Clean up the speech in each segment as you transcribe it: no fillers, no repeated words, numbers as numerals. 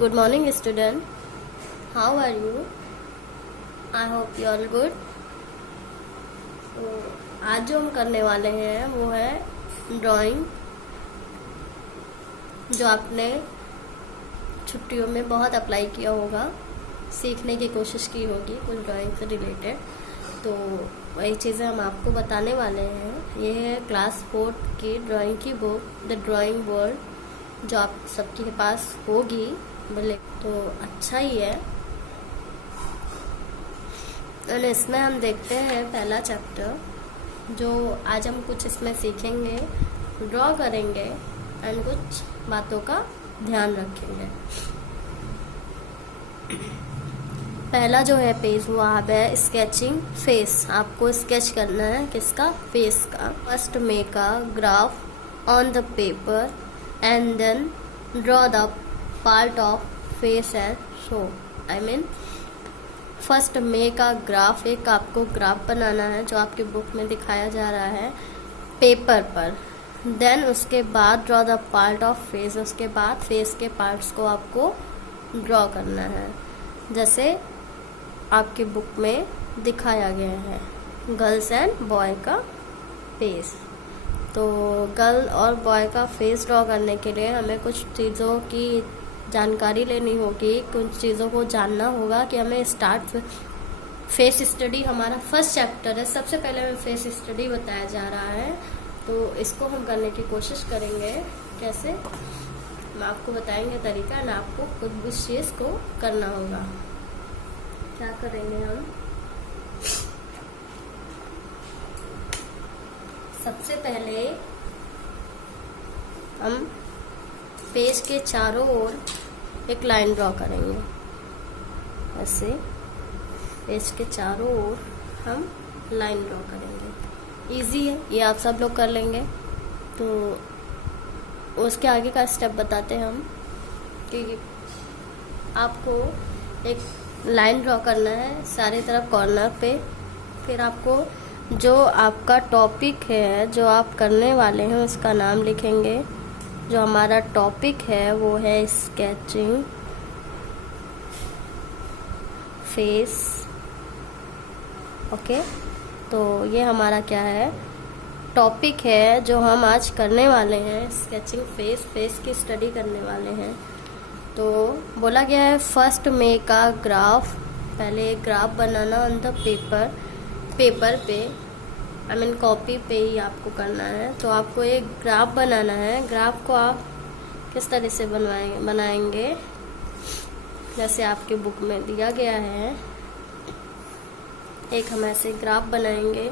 Good morning, student. How are you? I hope you are good. तो आज जो हम करने वाले हैं वो है ड्राइंग, जो आपने छुट्टियों में बहुत अप्लाई किया होगा, सीखने की कोशिश की होगी कुछ ड्राइंग से रिलेटेड। तो वही चीज़ें हम आपको बताने वाले हैं। ये है क्लास 4 की ड्राइंग की बुक द ड्राइंग वर्ल्ड, जो आप सबके पास होगी, बोले तो अच्छा ही है। और इसमें हम देखते हैं पहला चैप्टर, जो आज हम कुछ इसमें सीखेंगे, ड्रॉ करेंगे एंड कुछ बातों का ध्यान रखेंगे। पहला जो है पेज वो आप है स्केचिंग फेस। आपको स्केच करना है किसका? फेस का। First make a graph on the paper and then draw the part of face and show. I mean first make a graph, एक आपको ग्राफ बनाना है जो आपकी बुक में दिखाया जा रहा है पेपर पर। देन उसके बाद draw the part of face, उसके बाद फेस के पार्ट्स को आपको ड्रॉ करना है जैसे आपकी बुक में दिखाया गया है, गर्ल्स एंड बॉय का फेस। तो गर्ल और बॉय का फेस ड्रॉ करने के लिए हमें कुछ चीज़ों की जानकारी लेनी होगी, कुछ चीज़ों को जानना होगा कि हमें फेस स्टडी हमारा फर्स्ट चैप्टर है। सबसे पहले हमें फेस स्टडी बताया जा रहा है, तो इसको हम करने की कोशिश करेंगे। कैसे, हम आपको बताएंगे तरीका, ना आपको खुद उस चीज़ को करना होगा। क्या करेंगे हम? सबसे पहले हम पेज के चारों ओर एक लाइन ड्रॉ करेंगे। ऐसे पेज के चारों ओर हम लाइन ड्रॉ करेंगे। इजी है, ये आप सब लोग कर लेंगे। तो उसके आगे का स्टेप बताते हैं हम कि आपको एक लाइन ड्रॉ करना है सारे तरफ कॉर्नर पे। फिर आपको जो आपका टॉपिक है, जो आप करने वाले हैं, उसका नाम लिखेंगे। जो हमारा टॉपिक है वो है स्केचिंग फेस। ओके, तो ये हमारा क्या है? टॉपिक है जो हम आज करने वाले हैं, स्केचिंग फेस। फेस की स्टडी करने वाले हैं। तो बोला गया है फर्स्ट मेक अ ग्राफ, पहले एक graph banana on the paper पे, आई मीन कॉपी पे ही आपको करना है। तो आपको एक ग्राफ बनाना है। ग्राफ को आप किस तरह से बनाएंगे जैसे आपके बुक में दिया गया है। एक हम ऐसे ग्राफ बनाएंगे।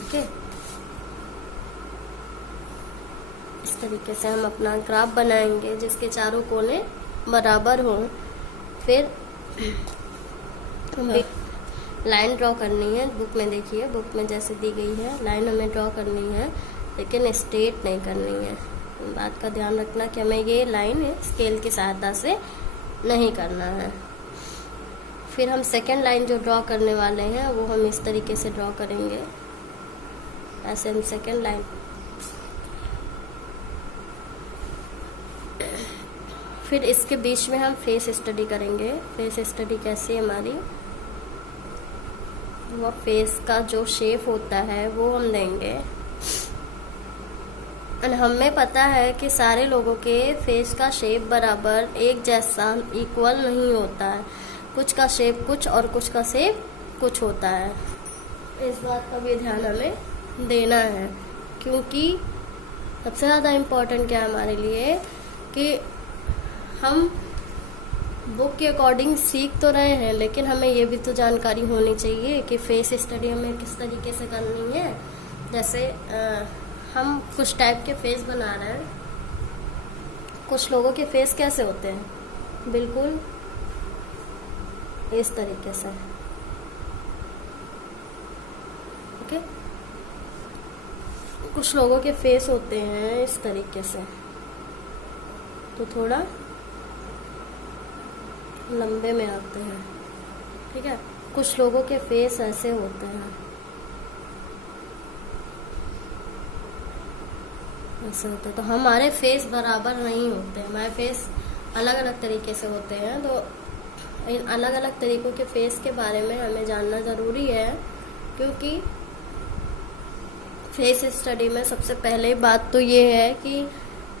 ओके, इस तरीके से हम अपना ग्राफ बनाएंगे जिसके चारों कोने बराबर हों। फिर हमें लाइन ड्रॉ करनी है। बुक में देखिए, बुक में जैसे दी गई है लाइन हमें ड्रॉ करनी है, लेकिन स्ट्रेट नहीं करनी है। बात का ध्यान रखना कि हमें ये लाइन स्केल की सहायता से नहीं करना है। फिर हम सेकेंड लाइन जो ड्रॉ करने वाले हैं वो हम इस तरीके से ड्रॉ करेंगे। ऐसे हम सेकेंड लाइन, फिर इसके बीच में हम फेस स्टडी करेंगे। फेस स्टडी कैसी है हमारी? वो फेस का जो शेप होता है वो हम देंगे। और हमें पता है कि सारे लोगों के फेस का शेप बराबर एक जैसा इक्वल नहीं होता है। कुछ का शेप कुछ और कुछ का शेप कुछ होता है। इस बात का भी ध्यान हमें देना है, क्योंकि सबसे ज़्यादा इम्पोर्टेंट क्या है हमारे लिए कि हम बुक के अकॉर्डिंग सीख तो रहे हैं, लेकिन हमें ये भी तो जानकारी होनी चाहिए कि फेस स्टडी हमें किस तरीके से करनी है। जैसे हम कुछ टाइप के फेस बना रहे हैं। कुछ लोगों के फेस कैसे होते हैं? बिल्कुल इस तरीके से। ओके, कुछ लोगों के फेस होते हैं इस तरीके से, तो थोड़ा लंबे में आते हैं। ठीक है, कुछ लोगों के फेस ऐसे होते हैं, ऐसे होते हैं। तो हमारे फेस बराबर नहीं होते, हमारे फेस अलग अलग तरीके से होते हैं। तो इन अलग अलग तरीक़ों के फेस के बारे में हमें जानना ज़रूरी है, क्योंकि फेस स्टडी में सबसे पहले बात तो ये है कि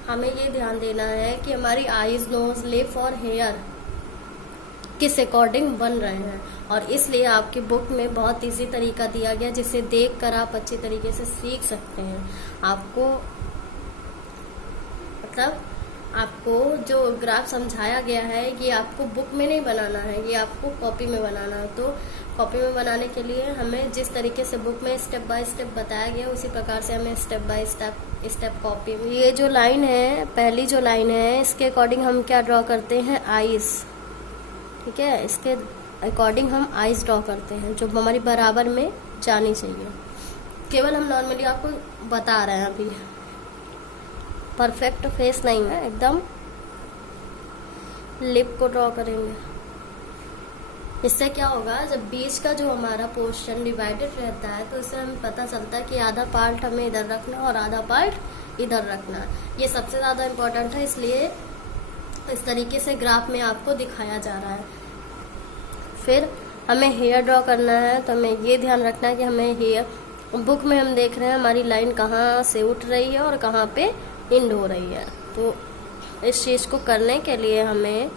हमें ये ध्यान देना है कि हमारी आईज, नोज, लिप और हेयर किस अकॉर्डिंग बन रहे हैं। और इसलिए आपकी बुक में बहुत इजी तरीका दिया गया जिसे देखकर आप अच्छी तरीके से सीख सकते हैं। आपको मतलब आपको जो ग्राफ समझाया गया है ये आपको बुक में नहीं बनाना है, ये आपको कॉपी में बनाना है। तो कॉपी में बनाने के लिए हमें जिस तरीके से बुक में स्टेप बाय स्टेप बताया गया उसी प्रकार से हमें स्टेप बाय स्टेप कॉपी में। ये जो लाइन है, पहली जो लाइन है, इसके अकॉर्डिंग हम क्या ड्रॉ करते हैं, आईज। ठीक है, इसके अकॉर्डिंग हम आईज ड्रॉ करते हैं जो हमारी बराबर में जानी चाहिए। केवल हम नॉर्मली आपको बता रहे हैं, अभी परफेक्ट फेस नहीं है एकदम। लिप को ड्रॉ करेंगे, इससे क्या होगा, जब बीच का जो हमारा पोर्शन डिवाइडेड रहता है तो इससे हमें पता चलता है कि आधा पार्ट हमें इधर रखना और आधा पार्ट इधर रखना। ये सबसे ज़्यादा इम्पोर्टेंट है, इसलिए इस तरीके से ग्राफ में आपको दिखाया जा रहा है। फिर हमें हेयर ड्रॉ करना है, तो हमें ये ध्यान रखना है कि हमें हेयर, बुक में हम देख रहे हैं हमारी लाइन कहाँ से उठ रही है और कहाँ पे एंड हो रही है। तो इस चीज़ को करने के लिए हमें,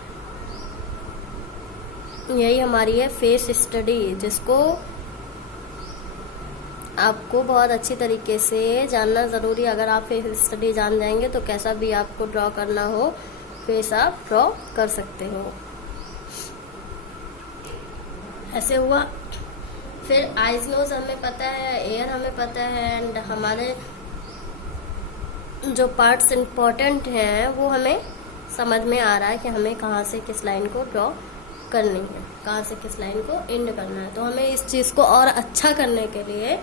यही हमारी है फेस स्टडी, जिसको आपको बहुत अच्छी तरीके से जानना ज़रूरी है। अगर आप फेस स्टडी जान जाएंगे तो कैसा भी आपको ड्रॉ करना हो फेस आप ड्रॉ कर सकते हो। ऐसे हुआ। फिर आईज, नोज हमें पता है, एयर हमें पता है, एंड हमारे जो पार्ट्स इम्पोर्टेंट हैं वो हमें समझ में आ रहा है कि हमें कहाँ से किस लाइन को ड्रॉ करनी है, कहाँ से किस लाइन को एंड करना है। तो हमें इस चीज़ को और अच्छा करने के लिए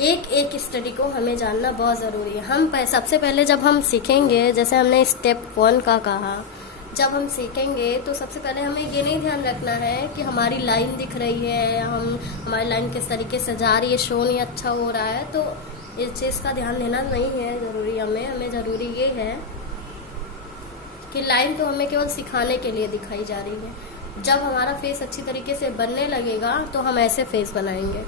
एक एक स्टडी को हमें जानना बहुत ज़रूरी है। हम सबसे पहले जब हम सीखेंगे, जैसे हमने स्टेप 1 का कहा, जब हम सीखेंगे तो सबसे पहले हमें ये नहीं ध्यान रखना है कि हमारी लाइन दिख रही है, हमारी लाइन किस तरीके से जा रही है, शो नहीं अच्छा हो रहा है, तो इस चीज़ का ध्यान देना नहीं है ज़रूरी। हमें ज़रूरी ये है कि लाइन तो हमें केवल सिखाने के लिए दिखाई जा रही है। जब हमारा फेस अच्छी तरीके से बनने लगेगा तो हम ऐसे फेस बनाएंगे।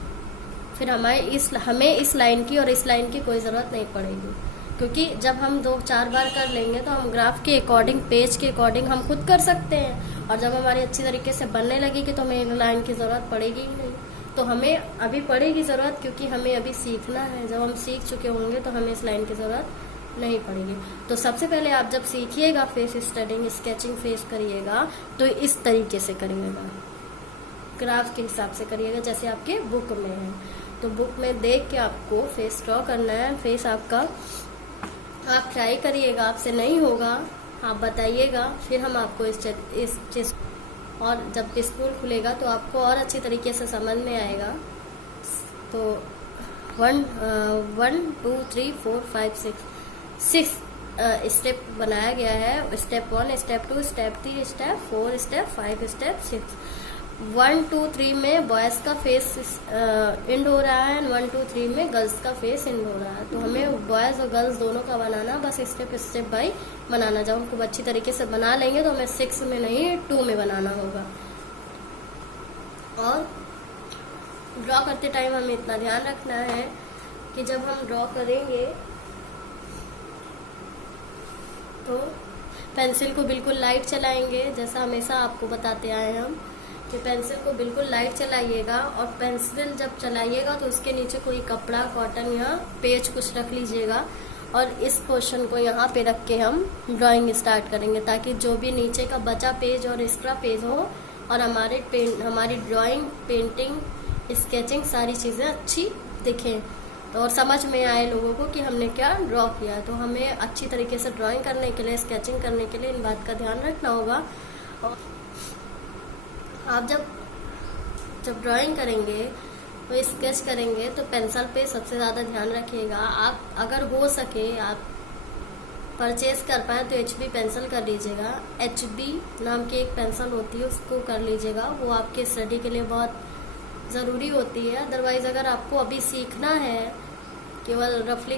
फिर हमें इस लाइन की और इस लाइन की कोई ज़रूरत नहीं पड़ेगी, क्योंकि जब हम 2-4 बार कर लेंगे तो हम ग्राफ के अकॉर्डिंग, पेज के अकॉर्डिंग हम खुद कर सकते हैं। और जब हमारी अच्छी तरीके से बनने लगेगी तो हमें लाइन की ज़रूरत पड़ेगी ही नहीं। तो हमें अभी पड़ेगी ज़रूरत, क्योंकि हमें अभी सीखना है। जब हम सीख चुके होंगे तो हमें इस लाइन की ज़रूरत नहीं पड़ेगी। तो सबसे पहले आप जब सीखिएगा फेस स्टडिंग, स्केचिंग फेस करिएगा तो इस तरीके से करिएगा, ग्राफ के हिसाब से करिएगा जैसे आपके बुक में है। तो बुक में देख के आपको फेस ड्रॉ करना है। फेस आपका आप ट्राई करिएगा, आपसे नहीं होगा आप बताइएगा, फिर हम आपको इस चीज़, और जब स्कूल खुलेगा तो आपको और अच्छी तरीके से समझ में आएगा। तो 1 2 3 4 5 6 स्टेप बनाया गया है। Step 1, step 2, step 3, step 4, step 5, step 6। 1 2 3 में बॉयज़ का फेस एंड हो रहा है, 1 2 3 में गर्ल्स का फेस एंड हो रहा है। तो हमें बॉयज़ और गर्ल्स दोनों का बनाना, बस स्टेप बाई बनाना। जब हम खूब अच्छी तरीके से बना लेंगे तो हमें 6 में नहीं 2 में बनाना होगा। और ड्रॉ करते टाइम हमें इतना ध्यान रखना है कि जब हम ड्रॉ करेंगे तो पेंसिल को बिल्कुल लाइट चलाएंगे, जैसा हमेशा आपको बताते आए हम कि पेंसिल को बिल्कुल लाइट चलाइएगा। और पेंसिल जब चलाइएगा तो उसके नीचे कोई कपड़ा, कॉटन या पेज कुछ रख लीजिएगा, और इस पोर्शन को यहाँ पे रख के हम ड्राइंग स्टार्ट करेंगे, ताकि जो भी नीचे का बचा पेज और एक्स्ट्रा पेज हो और हमारी ड्राइंग, पेंटिंग, स्केचिंग सारी चीज़ें अच्छी दिखें, तो और समझ में आए लोगों को कि हमने क्या ड्रॉ किया। तो हमें अच्छी तरीके से ड्राइंग करने के लिए, स्केचिंग करने के लिए इन बात का ध्यान रखना होगा। और आप जब ड्राइंग करेंगे तो स्केच करेंगे तो पेंसिल पे सबसे ज़्यादा ध्यान रखिएगा। आप अगर हो सके आप परचेज कर पाए तो HB पेंसिल कर लीजिएगा। HB नाम की एक पेंसिल होती है, उसको कर लीजिएगा, वो आपके स्टडी के लिए बहुत ज़रूरी होती है। अदरवाइज़ अगर आपको अभी सीखना है, केवल रफली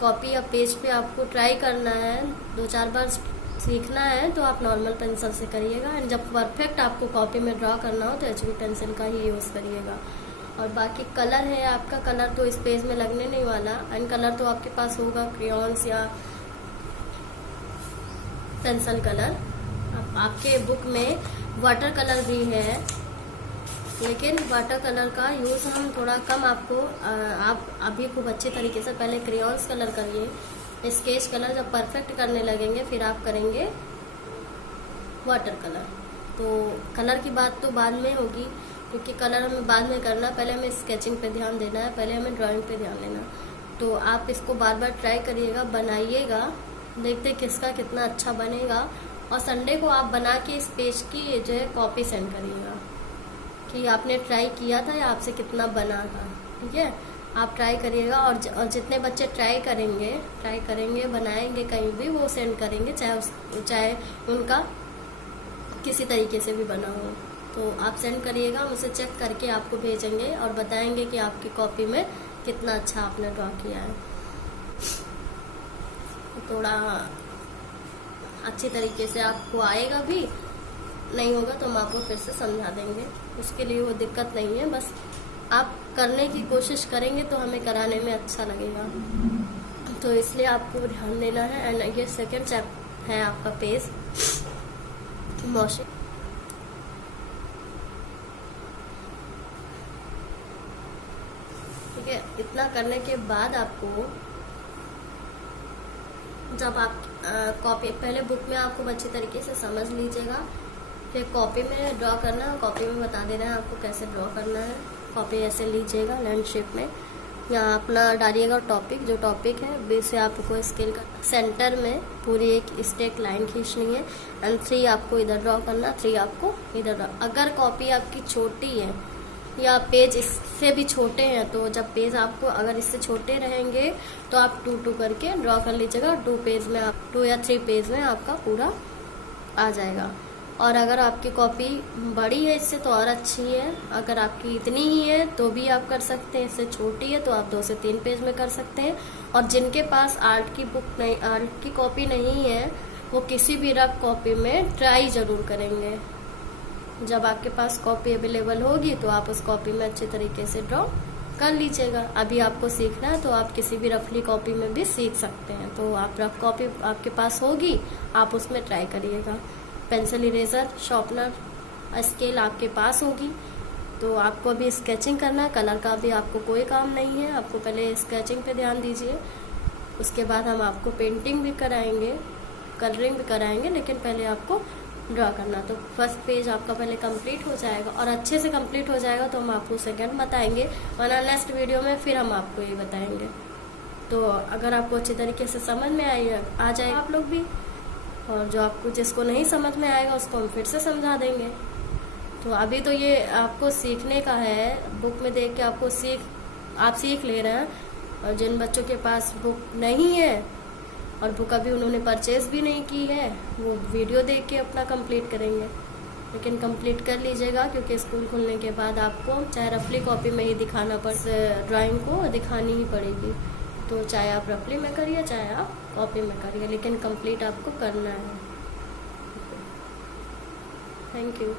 कॉपी या पेज पे आपको ट्राई करना है, 2-4 बार सीखना है तो आप नॉर्मल पेंसिल से करिएगा, एंड जब परफेक्ट आपको कॉपी में ड्रॉ करना हो तो HB पेंसिल का ही यूज़ करिएगा। और बाकी कलर है आपका, कलर तो इस पेज में लगने नहीं वाला, एंड कलर तो आपके पास होगा क्रेयॉन्स या पेंसिल कलर। आपके बुक में वाटर कलर भी है, लेकिन वाटर कलर का यूज़ हम थोड़ा कम आपको आप अभी खूब अच्छे तरीके से पहले क्रेयॉन्स कलर करिए, स्केच कलर जब परफेक्ट करने लगेंगे फिर आप करेंगे वाटर कलर। तो कलर की बात तो बाद में होगी, क्योंकि कलर हमें बाद में करना, पहले हमें स्केचिंग पे ध्यान देना है, पहले हमें ड्राइंग पे ध्यान देना। तो आप इसको बार बार ट्राई करिएगा, बनाइएगा, देखते किसका कितना अच्छा बनेगा। और संडे को आप बना के इस पेज की जो है कॉपी सेंड करिएगा कि आपने ट्राई किया था या आपसे कितना बना था। ठीक है, आप ट्राई करिएगा, और जितने बच्चे ट्राई करेंगे बनाएंगे कहीं भी, वो सेंड करेंगे, चाहे उनका किसी तरीके से भी बना हो। तो आप सेंड करिएगा, हम उसे चेक करके आपको भेजेंगे और बताएंगे कि आपकी कॉपी में कितना अच्छा आपने ड्रॉ किया है। थोड़ा अच्छी तरीके से आपको आएगा भी, नहीं होगा तो हम आपको फिर से समझा देंगे, उसके लिए वो दिक्कत नहीं है। बस आप करने की कोशिश करेंगे तो हमें कराने में अच्छा लगेगा, तो इसलिए आपको ध्यान देना है। एंड ये सेकंड चैप्टर है आपका पेज मौशी। ठीक है, इतना करने के बाद आपको जब आप कॉपी पहले बुक में आपको अच्छी तरीके से समझ लीजिएगा, फिर कॉपी में ड्रॉ करना है, कॉपी में बता दे रहे हैं आपको कैसे ड्रॉ करना है। कॉपी ऐसे लीजिएगा लैंडस्केप में, यहाँ अपना डालिएगा टॉपिक, जो टॉपिक है बेस से आपको स्केल का सेंटर में पूरी एक स्ट्रेट लाइन खींचनी है, एंड 3 आपको इधर ड्रॉ करना, 3 आपको इधर ड्रॉ। अगर कॉपी आपकी छोटी है या पेज इससे भी छोटे हैं, तो जब पेज आपको अगर इससे छोटे रहेंगे तो आप 2-2 करके ड्रॉ कर लीजिएगा। 2 पेज में आप 2 या 3 पेज में आपका पूरा आ जाएगा। और अगर आपकी कॉपी बड़ी है इससे तो और अच्छी है, अगर आपकी इतनी ही है तो भी आप कर सकते हैं, इससे छोटी है तो आप 2 से 3 पेज में कर सकते हैं। और जिनके पास आर्ट की बुक नहीं, आर्ट की कॉपी नहीं है, वो किसी भी रफ कॉपी में ट्राई ज़रूर करेंगे। जब आपके पास कॉपी अवेलेबल होगी तो आप उस कॉपी में अच्छे तरीके से ड्रॉ कर लीजिएगा। अभी आपको सीखना है तो आप किसी भी रफली कॉपी में भी सीख सकते हैं। तो आप रफ कॉपी आपके पास होगी, आप उसमें ट्राई करिएगा। पेंसिल, इरेजर, शार्पनर, स्केल आपके पास होगी, तो आपको अभी स्केचिंग करना है। कलर का भी आपको कोई काम नहीं है, आपको पहले स्केचिंग पे ध्यान दीजिए, उसके बाद हम आपको पेंटिंग भी कराएंगे, कलरिंग भी कराएंगे, लेकिन पहले आपको ड्रॉ करना। तो फर्स्ट पेज आपका पहले कंप्लीट हो जाएगा, और अच्छे से कंप्लीट हो जाएगा तो हम आपको सेकंड बताएंगे, वरना नेक्स्ट वीडियो में फिर हम आपको ये बताएंगे। तो अगर आपको अच्छी तरीके से समझ में आ जाएगा आप लोग भी, और जो आपको जिसको नहीं समझ में आएगा उसको हम फिर से समझा देंगे। तो अभी तो ये आपको सीखने का है, बुक में देख के आप सीख ले रहे हैं। और जिन बच्चों के पास बुक नहीं है और बुक अभी उन्होंने परचेज भी नहीं की है, वो वीडियो देख के अपना कंप्लीट करेंगे, लेकिन कंप्लीट कर लीजिएगा, क्योंकि स्कूल खुलने के बाद आपको चाहे रफली कॉपी में ही दिखाना ड्राइंग को दिखानी ही पड़ेगी। तो चाहे आप रफली में करिए चाहे आप कॉपी में करिए, लेकिन कंप्लीट आपको करना है। Thank you.